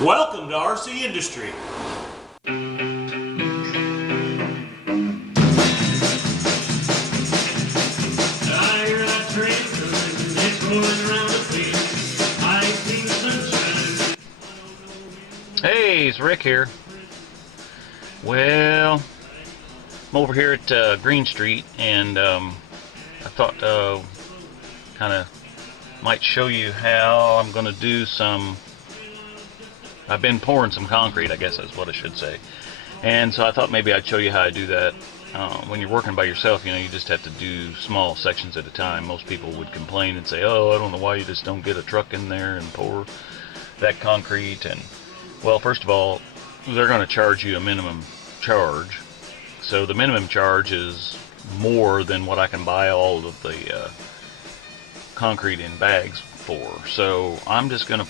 Welcome to RC Industry. Hey, it's Rick here. Well, I'm over here at Greene Street, and I thought kind of might show you how I'm going to do some. I've been pouring some concrete, I guess that's what I should say. And so I thought maybe I'd show you how I do that. When you're working by yourself, you know, you just have to do small sections at a time. Most people would complain and say, oh, I don't know why you just don't get a truck in there and pour that concrete. And well, first of all, they're going to charge you a minimum charge. So the minimum charge is more than what I can buy all of the concrete in bags for. So I'm just going to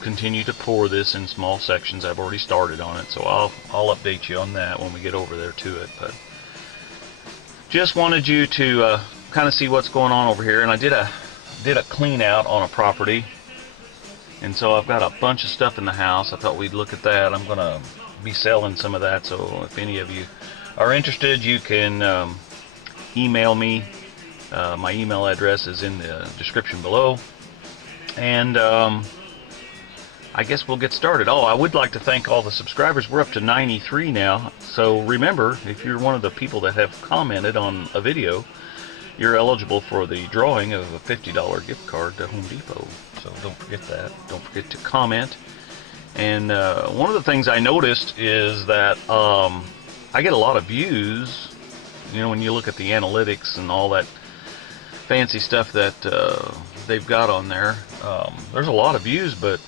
continue to pour this in small sections. I've already started on it, so I'll update you on that when we get over there to it. But just wanted you to kind of see what's going on over here. And I did a clean out on a property, and so I've got a bunch of stuff in the house. I thought we'd look at that. I'm gonna be selling some of that, so if any of you are interested, you can email me. My email address is in the description below, and I guess we'll get started. Oh, I would like to thank all the subscribers. We're up to 93 now. So remember, if you're one of the people that have commented on a video, you're eligible for the drawing of a $50 gift card to Home Depot. So don't forget that. Don't forget to comment. And one of the things I noticed is that I get a lot of views. You know, when you look at the analytics and all that fancy stuff that they've got on there, there's a lot of views, but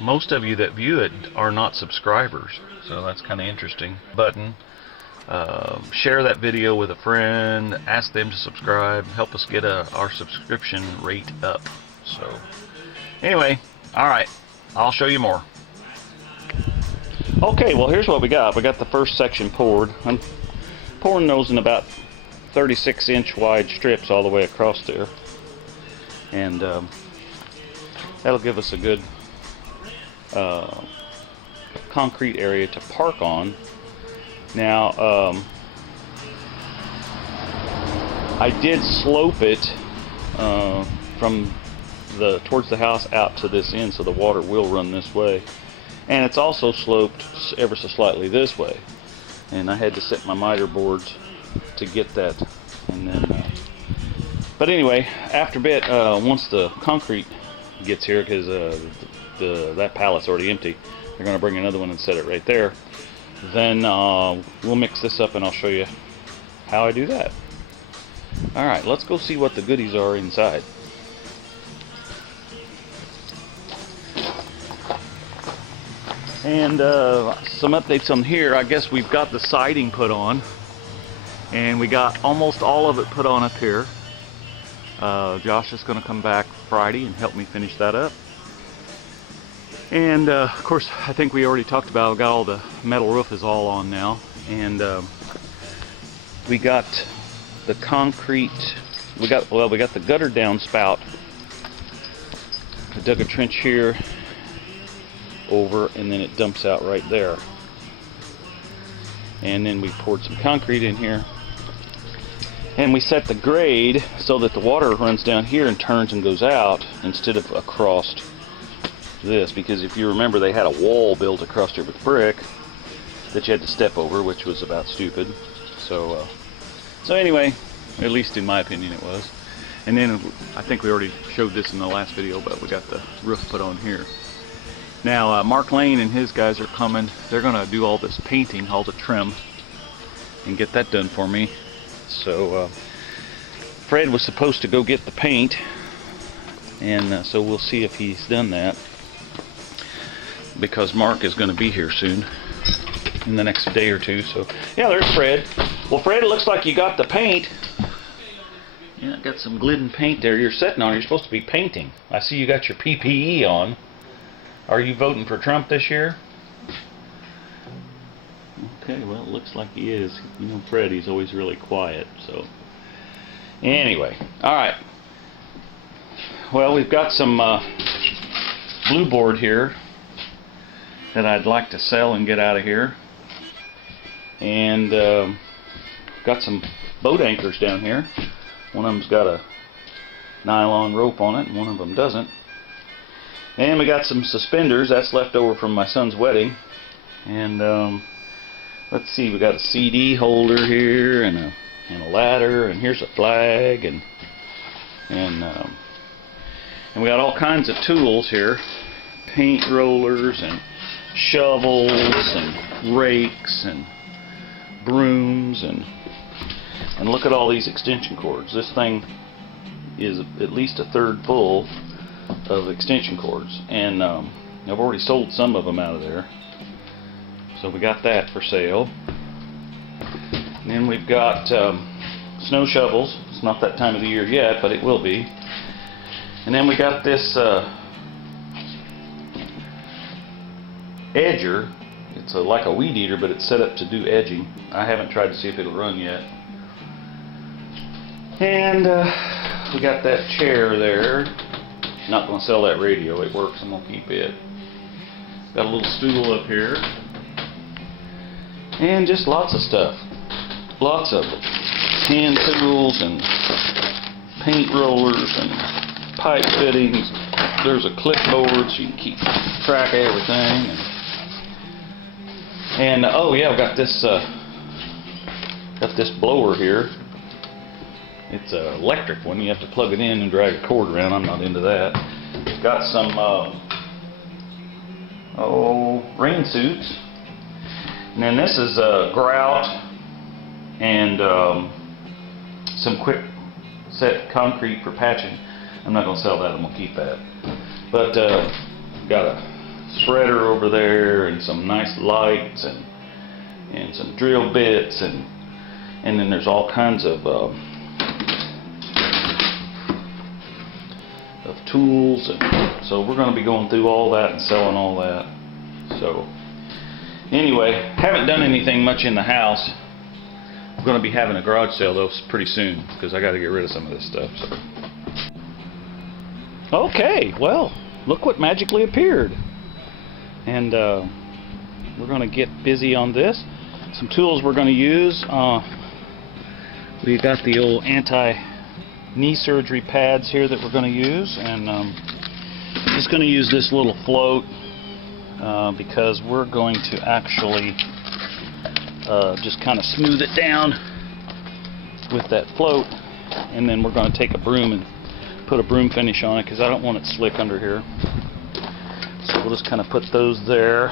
most of you that view it are not subscribers, so that's kind of interesting. Button, share that video with a friend, ask them to subscribe, help us get our subscription rate up. So anyway, alright, I'll show you more. Okay, well, here's what we got. We got the first section poured. I'm pouring those in about 36-inch wide strips all the way across there, and that'll give us a good concrete area to park on. Now, I did slope it from towards the house out to this end, so the water will run this way, and it's also sloped ever so slightly this way. And I had to set my miter boards to get that, and then. But anyway, after a bit, once the concrete gets here, because that pallet's already empty, they're going to bring another one and set it right there. Then we'll mix this up and I'll show you how I do that. Alright, let's go see what the goodies are inside. And some updates on here. I guess we've got the siding put on, and we got almost all of it put on up here. Josh is going to come back Friday and help me finish that up. And of course, I think we already talked about, we got all the metal roof is all on now, and we got the concrete. We got the gutter downspout. I dug a trench here over, and then it dumps out right there. And then we poured some concrete in here, and we set the grade so that the water runs down here and turns and goes out instead of across this, because if you remember, they had a wall built across here with brick that you had to step over, which was about stupid. So anyway, at least in my opinion it was. And then I think we already showed this in the last video, but we got the roof put on here. Now Mark Lane and his guys are coming. They're gonna do all this painting, all the trim, and get that done for me. So Fred was supposed to go get the paint, and so we'll see if he's done that, because Mark is going to be here soon in the next day or two. So yeah, there's Fred. Well, Fred, it looks like you got the paint. Yeah, got some Glidden paint there you're sitting on. You're supposed to be painting. I see you got your PPE on. Are you voting for Trump this year? Okay, well, it looks like he is. You know, Fred, he's always really quiet. So anyway, all right. Well, we've got some blue board here that I'd like to sell and get out of here. And got some boat anchors down here. One of them's got a nylon rope on it and one of them doesn't. And we got some suspenders that's left over from my son's wedding. And let's see, we got a CD holder here and a ladder, and here's a flag, and we got all kinds of tools here, paint rollers and shovels and rakes and brooms, and look at all these extension cords. This thing is at least a third full of extension cords, and I've already sold some of them out of there, so we got that for sale. And then we've got snow shovels. It's not that time of the year yet, but it will be. And then we got this edger. It's like a weed eater, but it's set up to do edging. I haven't tried to see if it'll run yet. And we got that chair there. Not going to sell that radio. It works. I'm going to keep it. Got a little stool up here. And just lots of stuff. Lots of hand tools and paint rollers and pipe fittings. There's a clipboard so you can keep track of everything. And oh yeah, I've got this blower here. It's an electric one. You have to plug it in and drag a cord around. I'm not into that. Got some rain suits. And then this is grout and some quick set concrete for patching. I'm not going to sell that. I'm going to keep that. But got a spreader over there and some nice lights and some drill bits, and then there's all kinds of tools, and so we're going to be going through all that and selling all that. So anyway, haven't done anything much in the house. I'm going to be having a garage sale though pretty soon because I got to get rid of some of this stuff. So. Okay, well, look what magically appeared. And we're going to get busy on this. Some tools we're going to use. We got the old anti-knee surgery pads here that we're going to use, and just going to use this little float because we're going to actually just kind of smooth it down with that float, and then we're going to take a broom and put a broom finish on it because I don't want it slick under here. So we'll just kind of put those there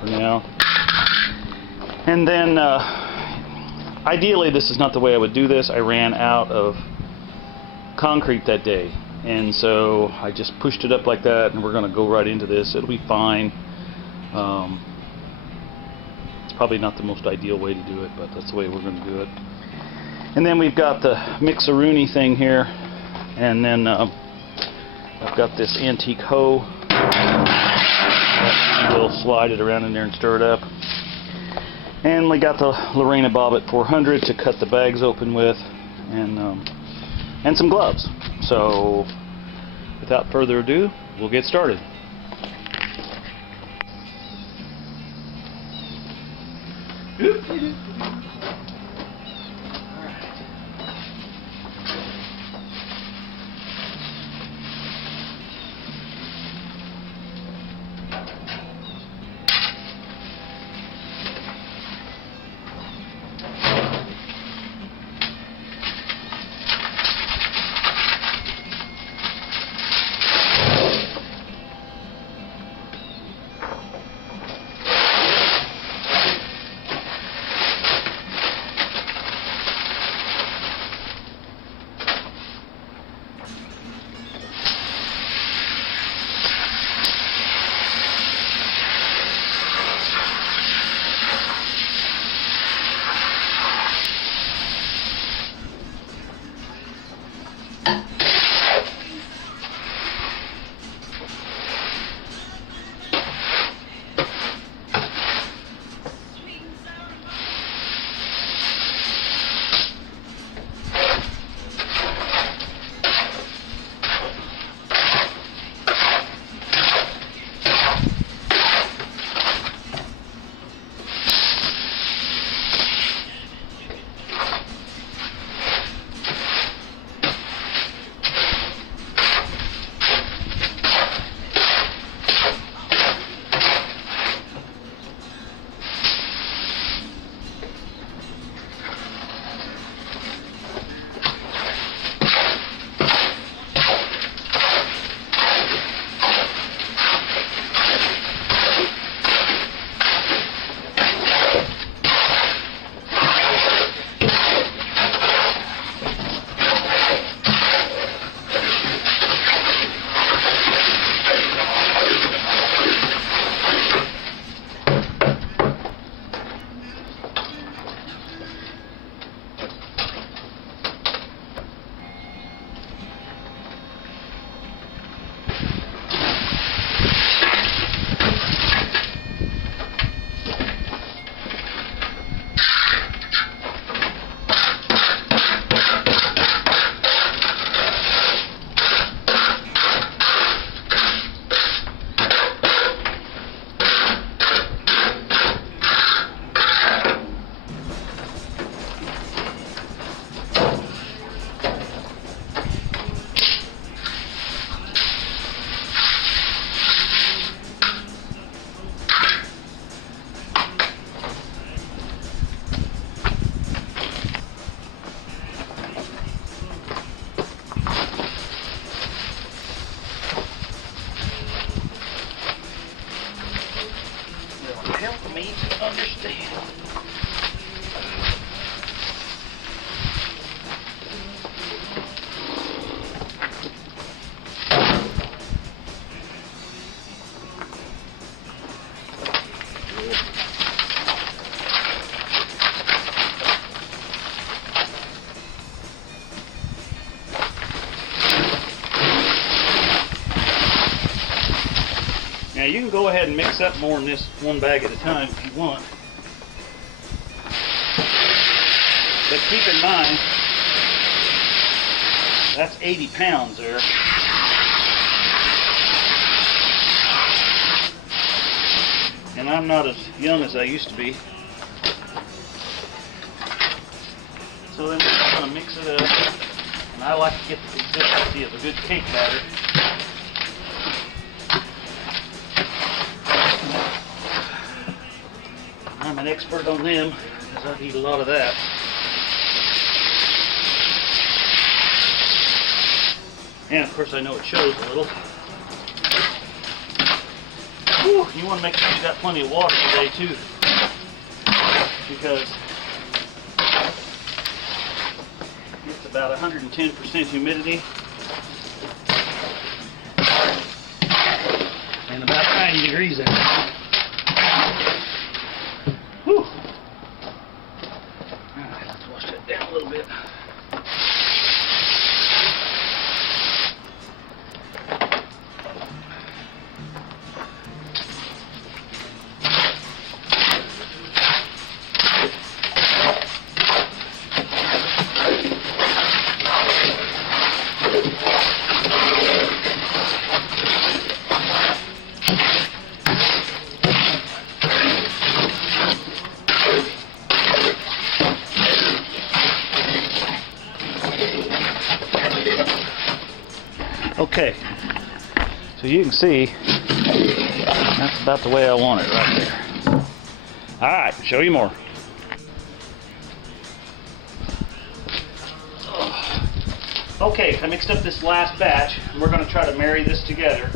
for now. And then ideally this is not the way I would do this. I ran out of concrete that day, and so I just pushed it up like that, and we're going to go right into this. It'll be fine. It's probably not the most ideal way to do it, but that's the way we're going to do it. And then we've got the Mixaroonie thing here, and then I've got this antique hoe. We'll slide it around in there and stir it up. And we got the Lorena Bobbitt 400 to cut the bags open with, and some gloves. So without further ado, we'll get started. see. Now you can go ahead and mix up more than this one bag at a time if you want. But keep in mind, that's 80 pounds there. And I'm not as young as I used to be. So then we're just going to mix it up. And I like to get the consistency of a good cake batter. I'm an expert on them because I eat a lot of that. And of course I know it shows a little. Whew, you want to make sure you got plenty of water today too, because it's about 110% humidity and about 90 degrees out. Whew. Alright, let's wash that down a little bit. Okay, so you can see that's about the way I want it right there. Alright, show you more. Okay, I mixed up this last batch, and we're going to try to marry this together.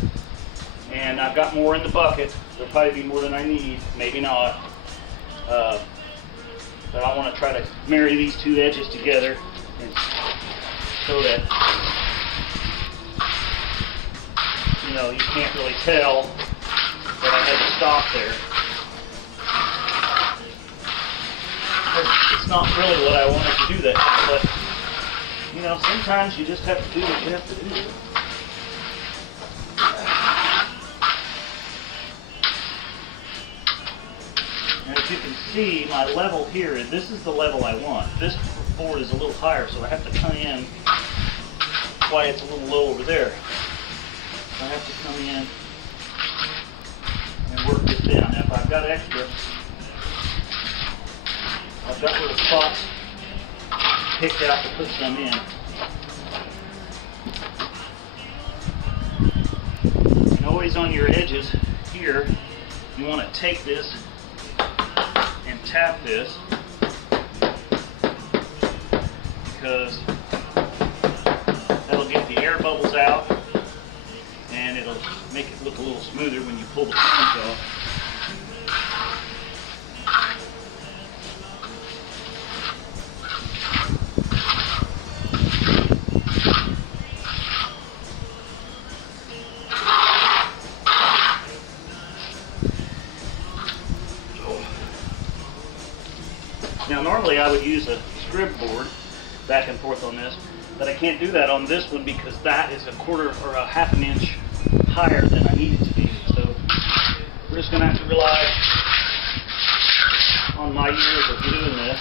And I've got more in the bucket. There'll probably be more than I need, maybe not. But I want to try to marry these two edges together and so that you can't really tell that I had to stop there. It's not really what I wanted to do that, but sometimes you just have to do what you have to do. And as you can see, my level here, this is the level I want. This board is a little higher, so I have to come in. That's why it's a little low over there. I have to come in and work this down. Now if I've got extra, I've got little spots picked out to put some in. And always on your edges here, you want to take this and tap this, because that'll get the air bubbles out. And it'll make it look a little smoother when you pull the flange off. Now normally I would use a scrib board back and forth on this, but I can't do that on this one because that is a quarter or a half an inch higher than I need it to be. So we're just going to have to rely on my years of doing this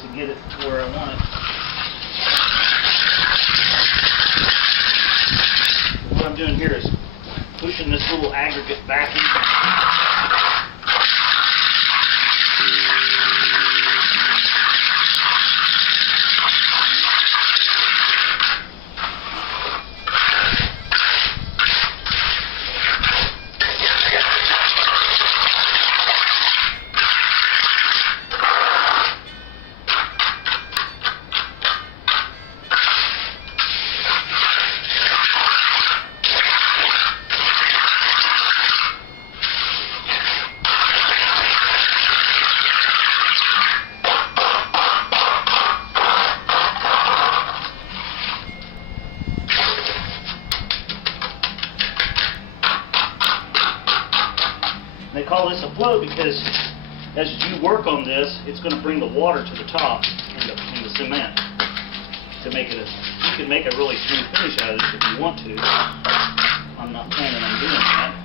to get it to where I want it. What I'm doing here is pushing this little aggregate back in. They call this a float because as you work on this, it's going to bring the water to the top in the cement to make it you can make a really smooth finish out of this if you want to. I'm not planning on doing that.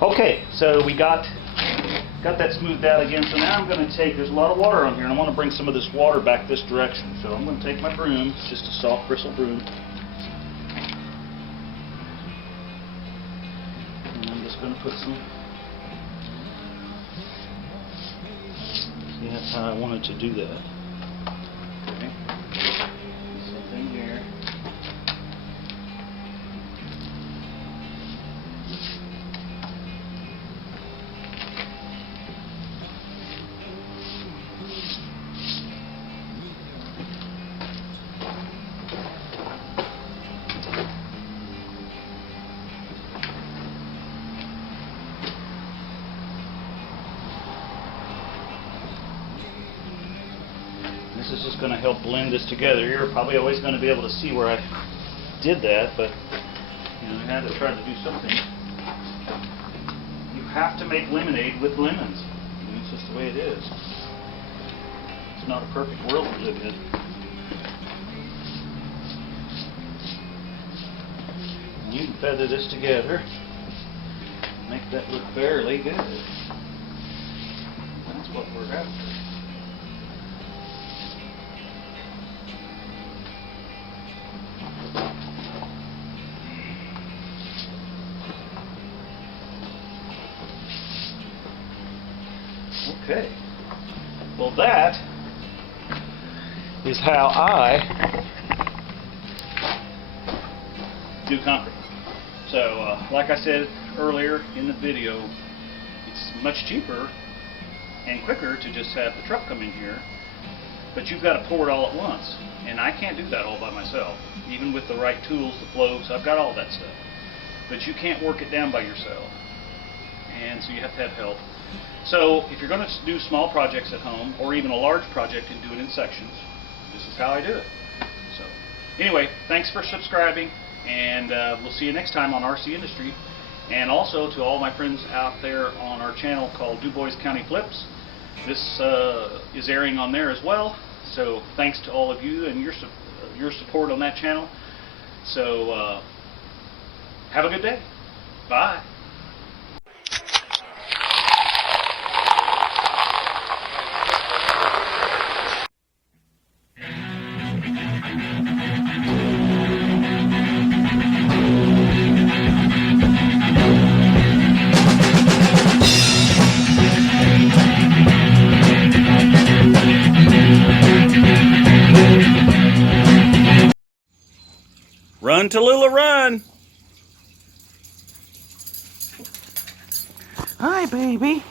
Okay, so we got that smoothed out again. So now I'm going to take, there's a lot of water on here, and I want to bring some of this water back this direction. So I'm going to take my broom, it's just a soft bristle broom, and I'm just going to put some, see, that's how I wanted to do that. Okay, something here. This is just going to help blend this together. You're probably always going to be able to see where I did that, but you know, I had to try to do something. You have to make lemonade with lemons. I mean, it's just the way it is. It's not a perfect world we live in. And you can feather this together, make that look fairly good. That's what we're after. Okay, well that is how I do concrete. So like I said earlier in the video, it's much cheaper and quicker to just have the truck come in here, but you've got to pour it all at once, and I can't do that all by myself, even with the right tools, the floats, I've got all that stuff, but you can't work it down by yourself, and so you have to have help. So if you're going to do small projects at home, or even a large project and do it in sections, this is how I do it. So anyway, thanks for subscribing, and we'll see you next time on RC Industry. And also to all my friends out there on our channel called DuBois County Flips, this is airing on there as well. So thanks to all of you and your support on that channel. So have a good day. Bye. Run, Tallulah, run! Hi, baby.